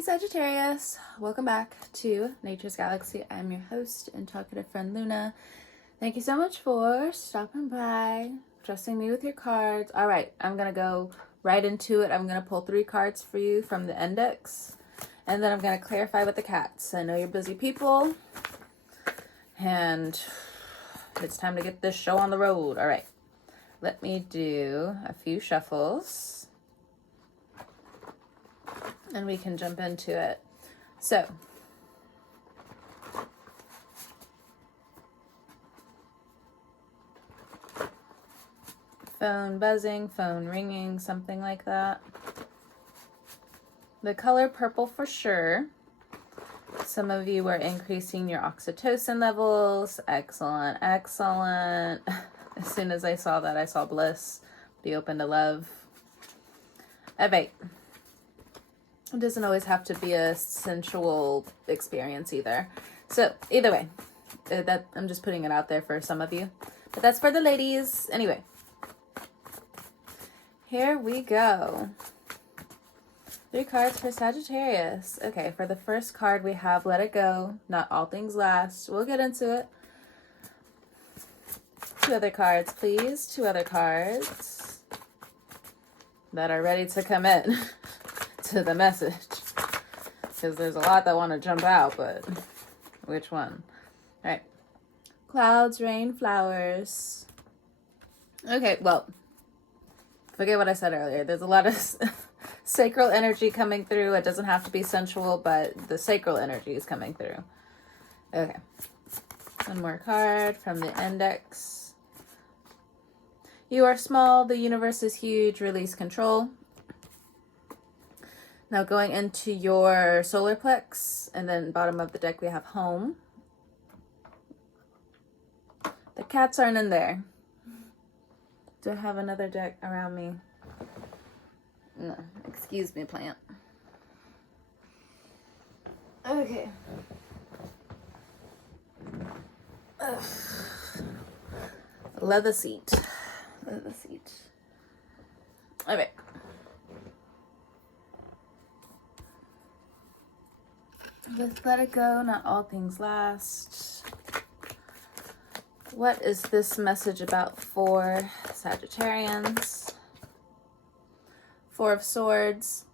Hey Sagittarius, welcome back to Nature's Galaxy. I'm your host and talkative friend Luna. Thank you so much for stopping by, trusting me with your cards. All right, I'm going to go right into it. I'm going to pull 3 cards for you from the index, and then I'm going to clarify with the cats. I know you're busy people, and it's time to get this show on the road. All right, let me do a few shuffles and we can jump into it. So, phone buzzing, phone ringing, something like that. The color purple for sure. Some of you are increasing your oxytocin levels. Excellent, excellent. As soon as I saw that, I saw bliss. Be open to love. All right. It doesn't always have to be a sensual experience either. So either way, that I'm just putting it out there for some of you. But that's for the ladies. Anyway, here we go. 3 cards for Sagittarius. Okay, for the first card we have Let It Go, Not All Things Last. We'll get into it. 2 other cards, please. 2 other cards that are ready to come in. To the message, because there's a lot that want to jump out, but which one? All right, clouds, rain, flowers. Okay, well, forget what I said earlier. There's a lot of sacral energy coming through. It doesn't have to be sensual, but the sacral energy is coming through. Okay, one more card from the index. You are small, the universe is huge. Release control. Now going into your solar plex, and then bottom of the deck we have home. The cats aren't in there. Do I have another deck around me? No, excuse me, plant. Okay. Ugh. Leather seat. Leather seat. All right. Just let it go, not all things last. What is this message about for Sagittarians? 4 of Swords.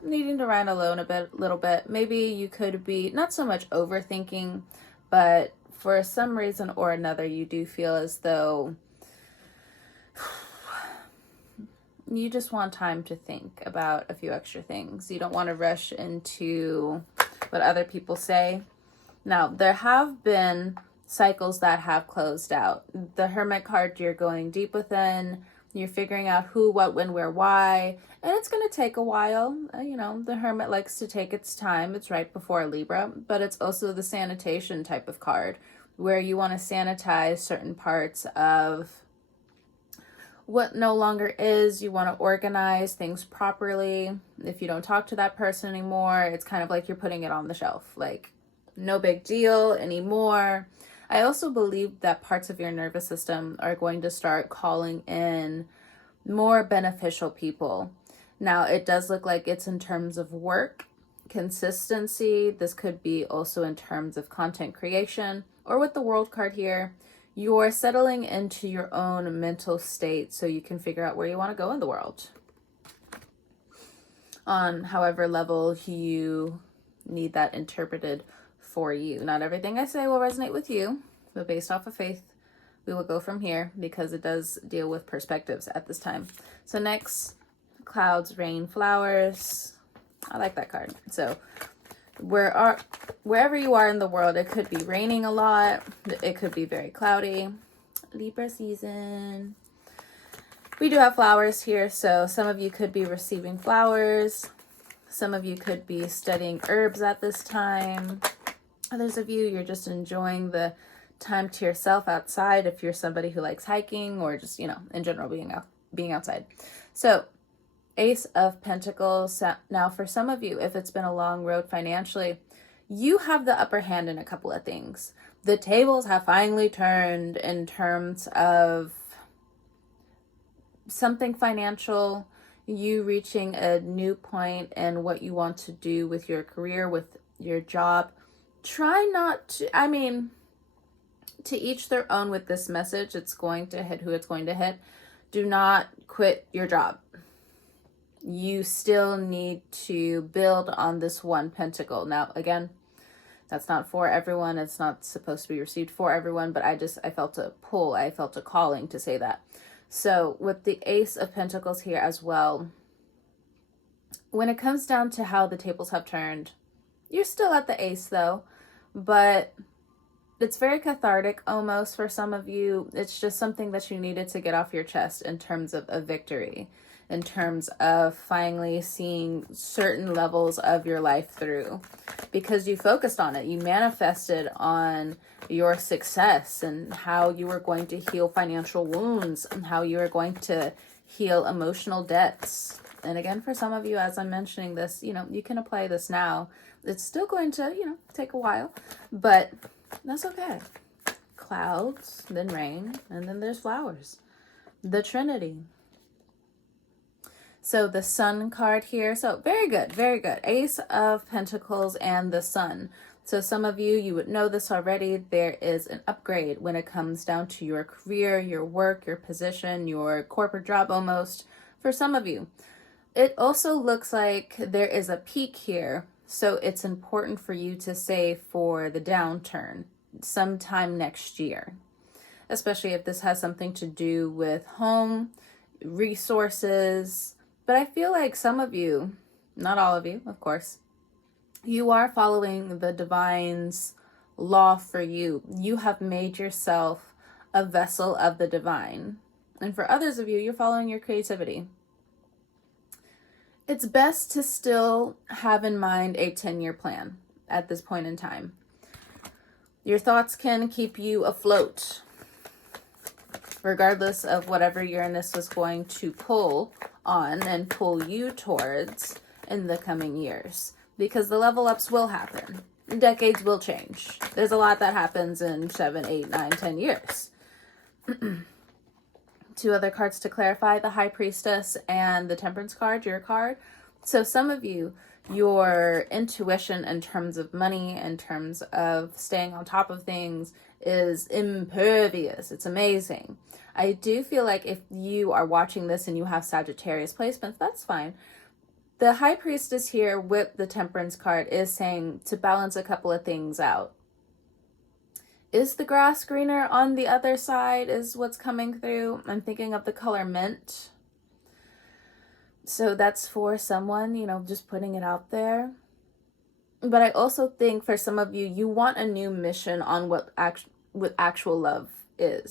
Needing to ride alone a little bit. Maybe you could be not so much overthinking, but for some reason or another, you do feel as though you just want time to think about a few extra things. You don't want to rush into what other people say. Now, there have been cycles that have closed out. The Hermit card, you're going deep within. You're figuring out who, what, when, where, why. And it's going to take a while. You know, the Hermit likes to take its time. It's right before Libra. But it's also the sanitation type of card, where you want to sanitize certain parts of what no longer is. You want to organize things properly. If you don't talk to that person anymore, it's kind of like you're putting it on the shelf. Like, no big deal anymore. I also believe that parts of your nervous system are going to start calling in more beneficial people. Now, it does look like it's in terms of work, consistency. This could be also in terms of content creation, or with the World card here, you're settling into your own mental state so you can figure out where you want to go in the world. On however level you need that interpreted for you. Not everything I say will resonate with you, but based off of faith, we will go from here because it does deal with perspectives at this time. So next, clouds, rain, flowers. I like that card. So wherever you are in the world, it could be raining a lot. It could be very cloudy. Libra season. We do have flowers here, so some of you could be receiving flowers. Some of you could be studying herbs at this time. Others of you, you're just enjoying the time to yourself outside if you're somebody who likes hiking or just, you know, in general being outside. So Ace of Pentacles. Now, for some of you, if it's been a long road financially, you have the upper hand in a couple of things. The tables have finally turned in terms of something financial. you reaching a new point in what you want to do with your career, with your job. Try not to, I mean, to each their own with this message. It's going to hit who it's going to hit. Do not quit your job. You still need to build on this one pentacle. Now, again, that's not for everyone. It's not supposed to be received for everyone, but I felt a pull. I felt a calling to say that. So with the Ace of Pentacles here as well, when it comes down to how the tables have turned, you're still at the Ace though, but it's very cathartic almost for some of you. It's just something that you needed to get off your chest in terms of a victory, in terms of finally seeing certain levels of your life through, because you focused on it. You manifested on your success and how you were going to heal financial wounds and how you were going to heal emotional debts. And again, for some of you, as I'm mentioning this, you can apply this now. It's still going to, take a while, but that's okay. Clouds, then rain, and then there's flowers. The Trinity. So the Sun card here. So very good, very good. Ace of Pentacles and the Sun. So some of you would know this already. There is an upgrade when it comes down to your career, your work, your position, your corporate job almost. For some of you, it also looks like there is a peak here. So it's important for you to save for the downturn sometime next year, especially if this has something to do with home, resources. But I feel like some of you, not all of you, of course, you are following the divine's law for you. You have made yourself a vessel of the divine. And for others of you, you're following your creativity. It's best to still have in mind a 10-year plan at this point in time. Your thoughts can keep you afloat, regardless of whatever Uranus is going to pull on and pull you towards in the coming years, because the level ups will happen. Decades will change. There's a lot that happens in 7, 8, 9, 10 years. Two other cards to clarify, the High Priestess and the Temperance card, your card. So some of you, your intuition in terms of money, in terms of staying on top of things, is impervious. It's amazing. I do feel like if you are watching this and you have Sagittarius placements, that's fine. The High Priestess here with the Temperance card is saying to balance a couple of things out. Is the grass greener on the other side is what's coming through. I'm thinking of the color mint. So that's for someone, just putting it out there. But I also think for some of you, you want a new mission on what actual love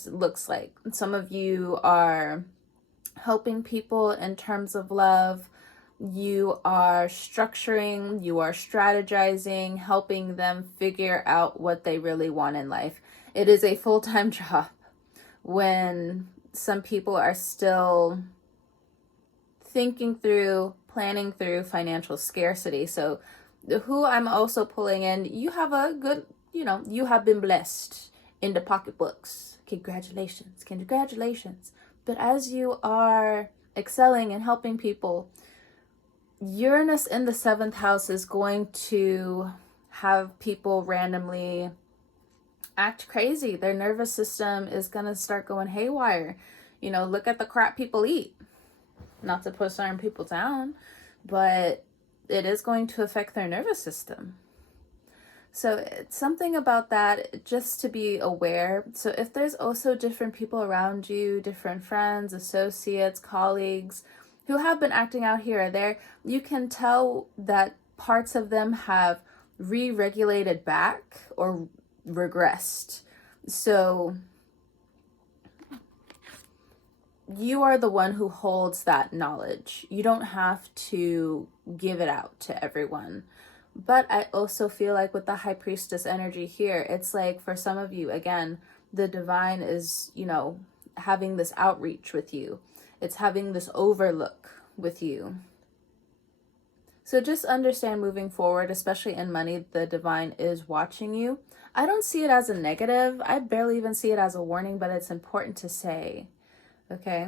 looks like. Some of you are helping people in terms of love. You are structuring, you are strategizing, helping them figure out what they really want in life. It is a full-time job when some people are still thinking through, planning through financial scarcity. So who I'm also pulling in, you have a good, you have been blessed in the pocketbooks. Congratulations, congratulations. But as you are excelling and helping people, Uranus in the 7th house is going to have people randomly act crazy. Their nervous system is going to start going haywire. Look at the crap people eat. Not to put certain people down, but it is going to affect their nervous system. So it's something about that, just to be aware. So if there's also different people around you, different friends, associates, colleagues, who have been acting out here or there, you can tell that parts of them have re-regulated back or regressed. So you are the one who holds that knowledge. You don't have to give it out to everyone. But I also feel like with the High Priestess energy here, it's like for some of you, again, the divine is, having this outreach with you. It's having this overlook with you. So just understand moving forward, especially in money, the divine is watching you. I don't see it as a negative. I barely even see it as a warning, but it's important to say, okay?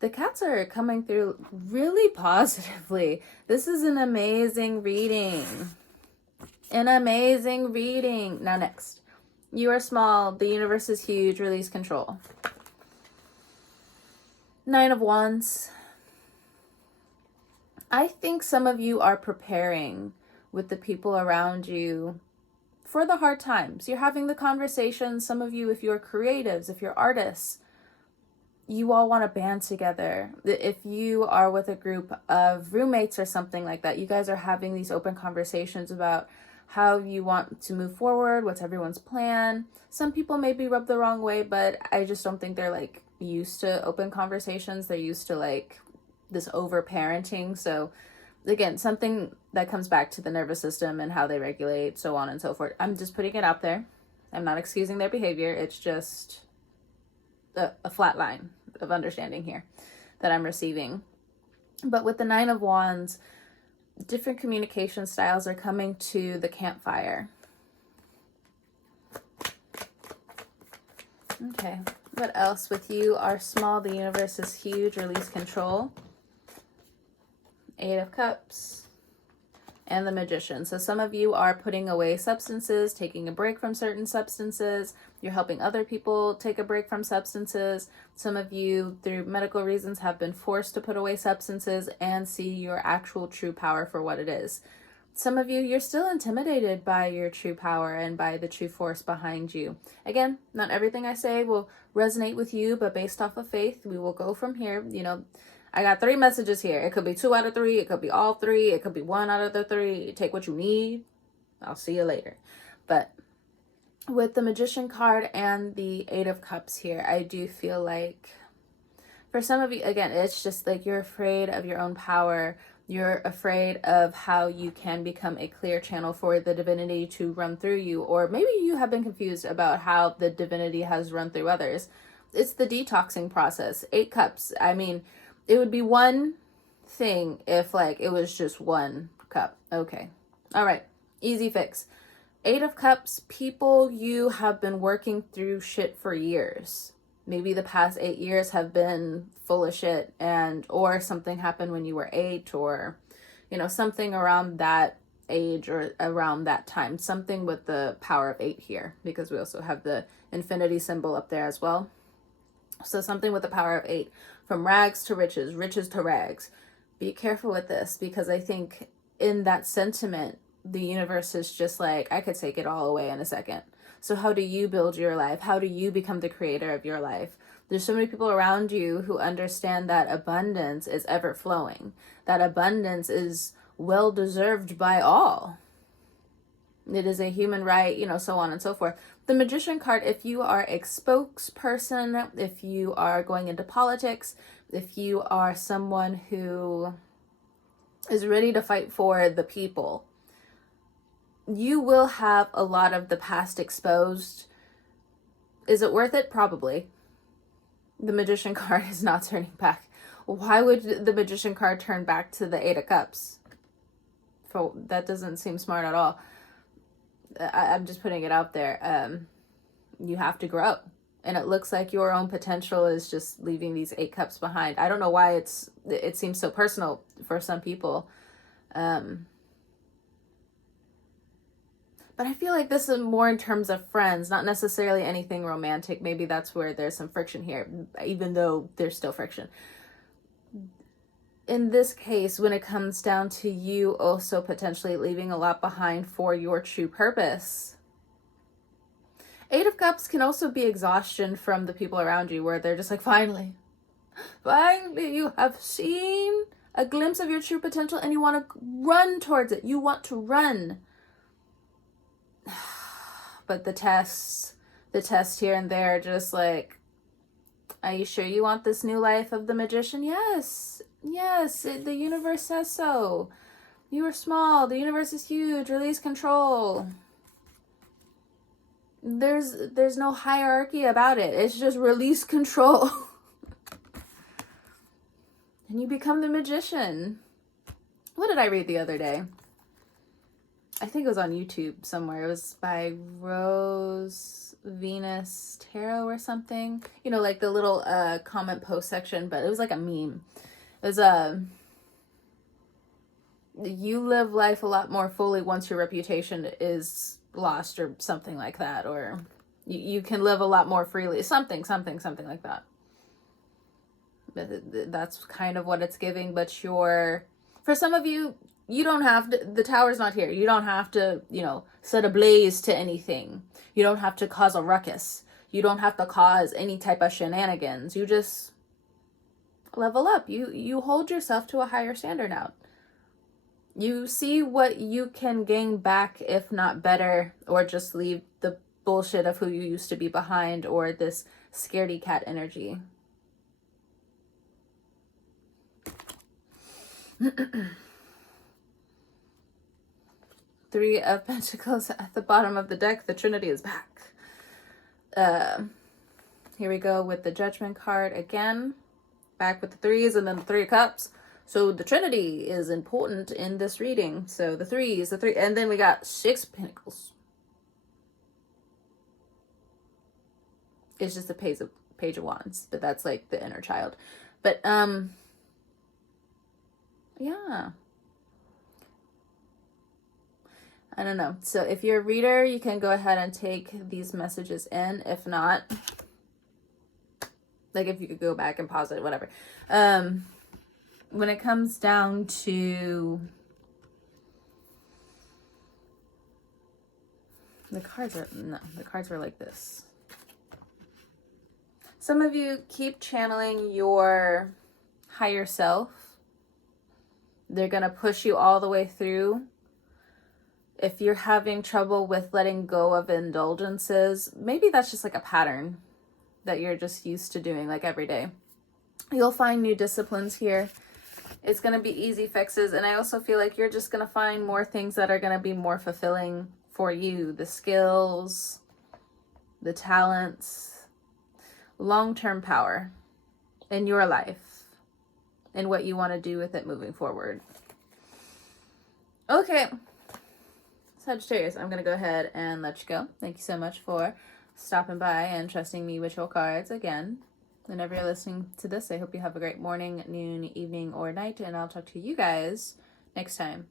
The cats are coming through really positively. This is an amazing reading. An amazing reading. Now next. You are small. The universe is huge. Release control. Nine of Wands. I think some of you are preparing with the people around you for the hard times. You're having the conversations. Some of you, if you're creatives, if you're artists, you all want to band together. If you are with a group of roommates or something like that, you guys are having these open conversations about how you want to move forward, what's everyone's plan. Some people may be rubbed the wrong way, but I just don't think they're like used to open conversations. They're used to like this over parenting. So again, something that comes back to the nervous system and how they regulate, so on and so forth. I'm just putting it out there. I'm not excusing their behavior. It's just a flat line of understanding here that I'm receiving. But with the Nine of Wands, different communication styles are coming to the campfire. Okay, what else? With you are small, the universe is huge, release control. Eight of Cups. And the Magician. So some of you are putting away substances, taking a break from certain substances. You're helping other people take a break from substances. Some of you, through medical reasons, have been forced to put away substances and see your actual true power for what it is. Some of you, you're still intimidated by your true power and by the true force behind you. Again, not everything I say will resonate with you, but based off of faith, we will go from here. You know, I got 3 messages here. It could be 2 out of 3. It could be all 3. It could be 1 out of the 3. Take what you need. I'll see you later. But with the Magician card and the Eight of Cups here, I do feel like for some of you, again, it's just like you're afraid of your own power. You're afraid of how you can become a clear channel for the divinity to run through you. Or maybe you have been confused about how the divinity has run through others. It's the detoxing process. 8 Cups. I mean, it would be one thing if like it was just 1 cup. Okay. All right. Easy fix. 8 of Cups, people you have been working through shit for years. Maybe the past 8 years have been full of shit, and or something happened when you were 8, or you know, something around that age or around that time. Something with the power of 8 here, because we also have the infinity symbol up there as well. So something with the power of 8. From rags to riches, riches to rags. Be careful with this, because I think in that sentiment, the universe is just like, I could take it all away in a second. So how do you build your life? How do you become the creator of your life? There's so many people around you who understand that abundance is ever flowing. That abundance is well deserved by all. It is a human right, you know, so on and so forth. The Magician card, if you are a spokesperson, if you are going into politics, if you are someone who is ready to fight for the people, you will have a lot of the past exposed. Is it worth it? Probably. The Magician card is not turning back. Why would the Magician card turn back to the Eight of Cups? That doesn't seem smart at all. I'm just putting it out there. You have to grow. And it looks like your own potential is just leaving these 8 cups behind. I don't know why it seems so personal for some people. But I feel like this is more in terms of friends, not necessarily anything romantic. Maybe that's where there's some friction here, even though there's still friction. In this case, when it comes down to you also potentially leaving a lot behind for your true purpose. 8 of Cups can also be exhaustion from the people around you, where they're just like, finally, you have seen a glimpse of your true potential and you want to run towards it. You want to run. But the tests here and there, just like, are you sure you want this new life of the Magician? Yes, the universe says so. You are small, the universe is huge, release control. There's no hierarchy about it. It's just release control. And you become the Magician. What did I read the other day? I think it was on YouTube somewhere. It was by Rose Venus Tarot or something. You know, like the little comment post section, but it was like a meme. It was you live life a lot more fully once your reputation is lost or something like that, or you can live a lot more freely, something like that. That's kind of what it's giving. But for some of you, you don't have to, the tower's not here, you don't have to, you know, set a blaze to anything, you don't have to cause a ruckus, you don't have to cause any type of shenanigans. You just level up. You hold yourself to a higher standard now. You see what you can gain back, if not better, or just leave the bullshit of who you used to be behind, or this scaredy cat energy. Three of Pentacles at the bottom of the deck. The Trinity is back. Here we go with the Judgment card again. Back with the threes and then the Three of Cups. So the Trinity is important in this reading. So the threes, and then we got Six of Pentacles. It's just a Page of Wands, but that's like the inner child. But yeah. I don't know. So if you're a reader, you can go ahead and take these messages in. If not, like if you could go back and pause it, whatever. When it comes down to the cards were like this. Some of you keep channeling your higher self. They're going to push you all the way through. If you're having trouble with letting go of indulgences, maybe that's just like a pattern that you're just used to doing like every day. You'll find new disciplines here. It's going to be easy fixes. And I also feel like you're just going to find more things that are going to be more fulfilling for you. The skills, the talents, long-term power in your life and what you want to do with it moving forward. Okay. Sagittarius, I'm going to go ahead and let you go. Thank you so much for stopping by and trusting me with your cards again. Whenever you're listening to this, I hope you have a great morning, noon, evening, or night, and I'll talk to you guys next time.